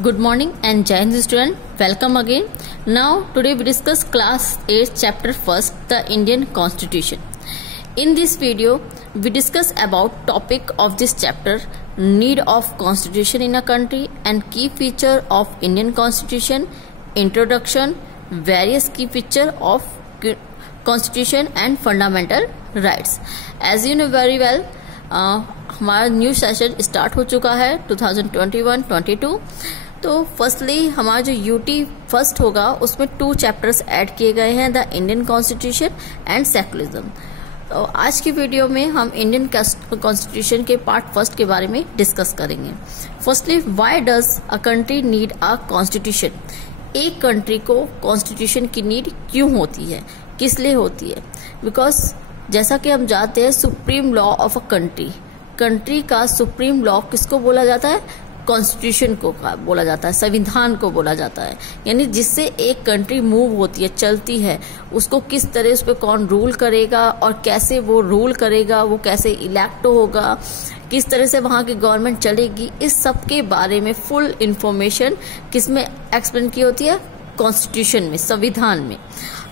Good morning and Jai Hind student. Welcome again. Now today we discuss class 8 chapter 1st, the Indian Constitution. In this video we discuss about topic of this chapter, need of constitution in a country and key feature of Indian Constitution, introduction, various key feature of constitution and fundamental rights. As you know very well, हमारा new session start हो चुका है 2021-22। तो firstly हमारा जो UT first होगा उसमें 2 chapters add किए गए हैं, the Indian constitution and secularism. तो आज की वीडियो में हम इंडियन कॉन्स्टिट्यूशन के पार्ट फर्स्ट के बारे में डिस्कस करेंगे। Firstly, why does a country need a constitution? एक कंट्री को कॉन्स्टिट्यूशन की नीड क्यों होती है, किस लिए होती है? बिकॉज जैसा कि हम जानते हैं, supreme law of a country का सुप्रीम लॉ किसको बोला जाता है? कॉन्स्टिट्यूशन को बोला जाता है, संविधान को बोला जाता है। यानी जिससे एक कंट्री मूव होती है, चलती है, उसको किस तरह उस पर कौन रूल करेगा और कैसे वो रूल करेगा, वो कैसे इलेक्ट होगा, किस तरह से वहाँ की गवर्नमेंट चलेगी, इस सब के बारे में फुल इंफॉर्मेशन किसमें एक्सप्लेन की होती है? कॉन्स्टिट्यूशन में, संविधान में।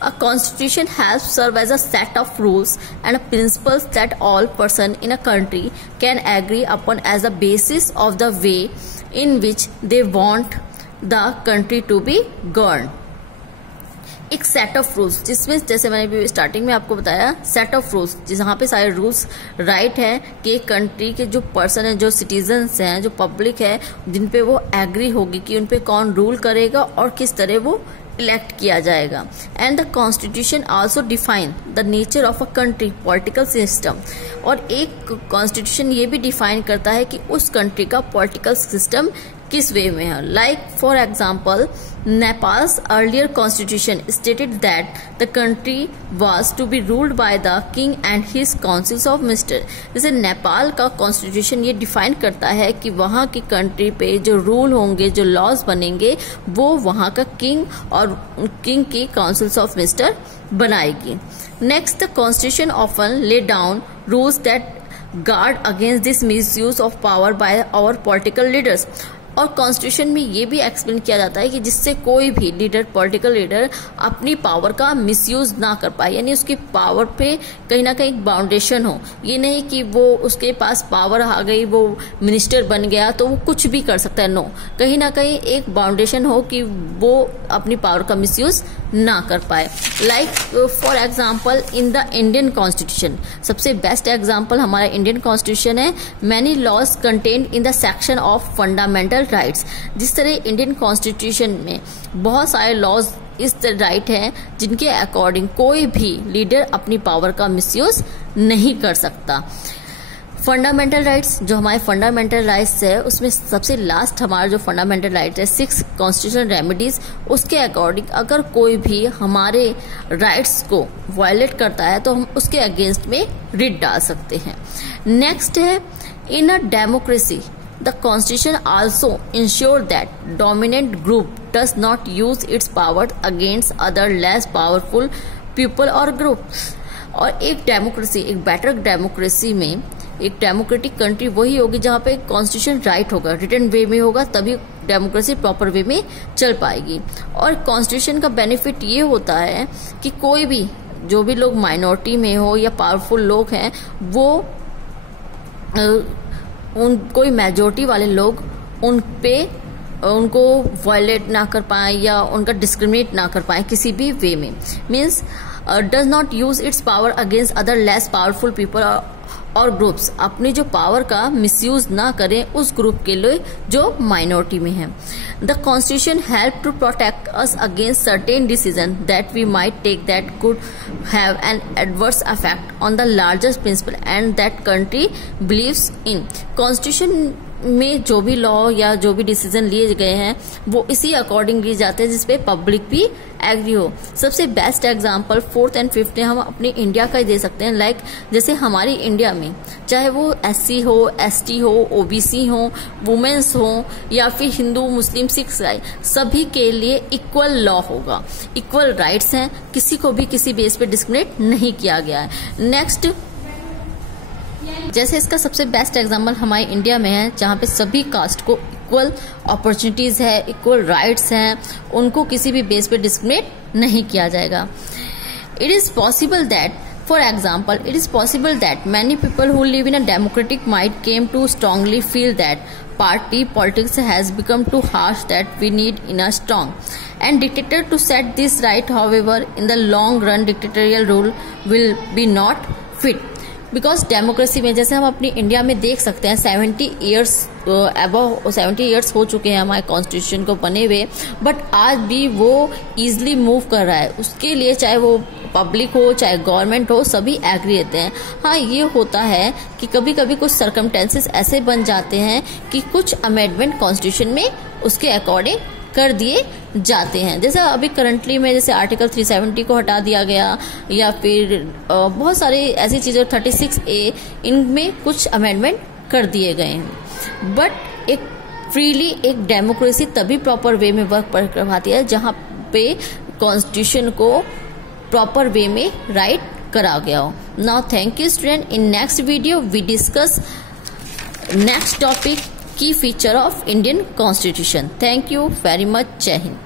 A constitution helps serve as a set of rules and principles that all person in a country can agree upon as a basis of the way in which they want the country to be governed. एक set of rules, जिसमें जैसे मैंने भी starting में आपको बताया, set of rules जहाँ पे सारे रूल्स राइट है कि एक कंट्री के जो पर्सन है, जो सिटीजन्स हैं, जो पब्लिक है, जिन पे वो एग्री होगी कि उन पे कौन रूल करेगा और किस तरह वो इलेक्ट किया जाएगा। And the constitution also define the nature of a country political system. और एक कॉन्स्टिट्यूशन ये भी डिफाइन करता है कि उस कंट्री का पॉलिटिकल सिस्टम किस वे में है। Like for example, Nepal's earlier constitution stated that the country was to be ruled by the king and his councils of minister. जैसे नेपाल का कॉन्स्टिट्यूशन ये डिफाइन करता है कि वहाँ की कंट्री पे जो रूल होंगे, जो लॉज बनेंगे, वो वहाँ का किंग और किंग की काउंसिल्स ऑफ मिनिस्टर बनाएगी। Next, the constitution often lay down rules that guard against this misuse of power by our political leaders. और कॉन्स्टिट्यूशन में ये भी एक्सप्लेन किया जाता है कि जिससे कोई भी लीडर, पॉलिटिकल लीडर अपनी पावर का मिसयूज ना कर पाए, यानी उसकी पावर पे कहीं ना कहीं बाउंडेशन हो। ये नहीं कि वो उसके पास पावर आ गई, वो मिनिस्टर बन गया तो वो कुछ भी कर सकता है। नो, कहीं ना कहीं एक बाउंडेशन हो कि वो अपनी पावर का मिसयूज ना कर पाए। Like for example, in the Indian constitution, सबसे बेस्ट एग्जाम्पल हमारा इंडियन कॉन्स्टिट्यूशन है। Many laws contained in the section of fundamental rights. जिस तरह इंडियन कॉन्स्टिट्यूशन में बहुत सारे लॉज इस राइट हैं जिनके अकॉर्डिंग कोई भी लीडर अपनी पावर का मिसयूज नहीं कर सकता। फंडामेंटल राइट्स, जो हमारे फंडामेंटल राइट्स है, उसमें सबसे लास्ट हमारा जो फंडामेंटल राइट है 6 कॉन्स्टिट्यूशनल रेमेडीज, उसके अकॉर्डिंग अगर कोई भी हमारे राइट्स को वायलेट करता है तो हम उसके अगेंस्ट में रिट डाल सकते हैं। नेक्स्ट है, in a democracy the constitution also ensure that dominant group does not use its power against other less powerful people or group। और एक डेमोक्रेसी, एक बेटर डेमोक्रेसी में, एक डेमोक्रेटिक कंट्री वही होगी जहाँ पे कॉन्स्टिट्यूशन राइट होगा, रिटन वे में होगा, तभी डेमोक्रेसी प्रॉपर वे में चल पाएगी। और कॉन्स्टिट्यूशन का बेनिफिट ये होता है कि कोई भी, जो भी लोग माइनॉरिटी में हो या पावरफुल लोग हैं, वो कोई मेजोरिटी वाले लोग उन पे उनको वायलेट ना कर पाए या उनका डिस्क्रिमिनेट ना कर पाए किसी भी वे में। Means does not use it's power against other less powerful people और ग्रुप्स। अपनी जो पावर का मिसयूज ना करें उस ग्रुप के लिए जो माइनॉरिटी में है। The constitution help to protect us against certain decision that we might take that could have an adverse effect on the largest principle and that country believes in. Constitution में जो भी law या जो भी decision लिए गए हैं वो इसी अकॉर्डिंग लिए जाते हैं जिसपे पब्लिक भी एग्री हो। सबसे best example 4th and 5th हम अपने इंडिया का ही दे सकते हैं। लाइक जैसे हमारी इंडिया में चाहे वो SC हो, ST हो, OBC हो, वुमेन्स हो या फिर हिंदू, मुस्लिम, सिख, ईसाई, सभी के लिए इक्वल लॉ होगा, इक्वल राइट्स हैं, किसी को भी किसी बेस पे डिस्क्रिमिनेट नहीं किया गया है। नेक्स्ट, जैसे इसका सबसे बेस्ट एग्जाम्पल हमारे इंडिया में है जहाँ पे सभी कास्ट को इक्वल अपॉर्चुनिटीज है, इक्वल राइट्स हैं, उनको किसी भी बेस पे डिस्क्रिमिनेट नहीं किया जाएगा। It is possible that For example, it is possible that many people who live in a democratic might came to strongly feel that party politics has become too harsh that we need in a strong and dictator to set this right. However, in the long run, dictatorial rule will be not fit. Because democracy में जैसे हम अपनी India में देख सकते हैं 70 years हो चुके हैं हमारे कॉन्स्टिट्यूशन को बने हुए, बट आज भी वो इजिली मूव कर रहा है। उसके लिए चाहे वो पब्लिक हो चाहे गवर्नमेंट हो, सभी एग्री रहते हैं। हाँ, ये होता है कि कभी कभी कुछ सर्कमस्टेंसेस ऐसे बन जाते हैं कि कुछ अमेंडमेंट कॉन्स्टिट्यूशन में उसके अकॉर्डिंग कर दिए जाते हैं। जैसे अभी करंटली में जैसे आर्टिकल 370 को हटा दिया गया, या फिर बहुत सारी ऐसी चीजें 36A इनमें कुछ अमेंडमेंट कर दिए गए हैं। बट एक फ्रीली एक डेमोक्रेसी तभी प्रॉपर वे में वर्क करवाती है जहां पे कॉन्स्टिट्यूशन को प्रॉपर वे में राइट करा गया हो। Now thank you student. In next video we discuss next topic, key feature of Indian Constitution. Thank you very much. Jai Hind.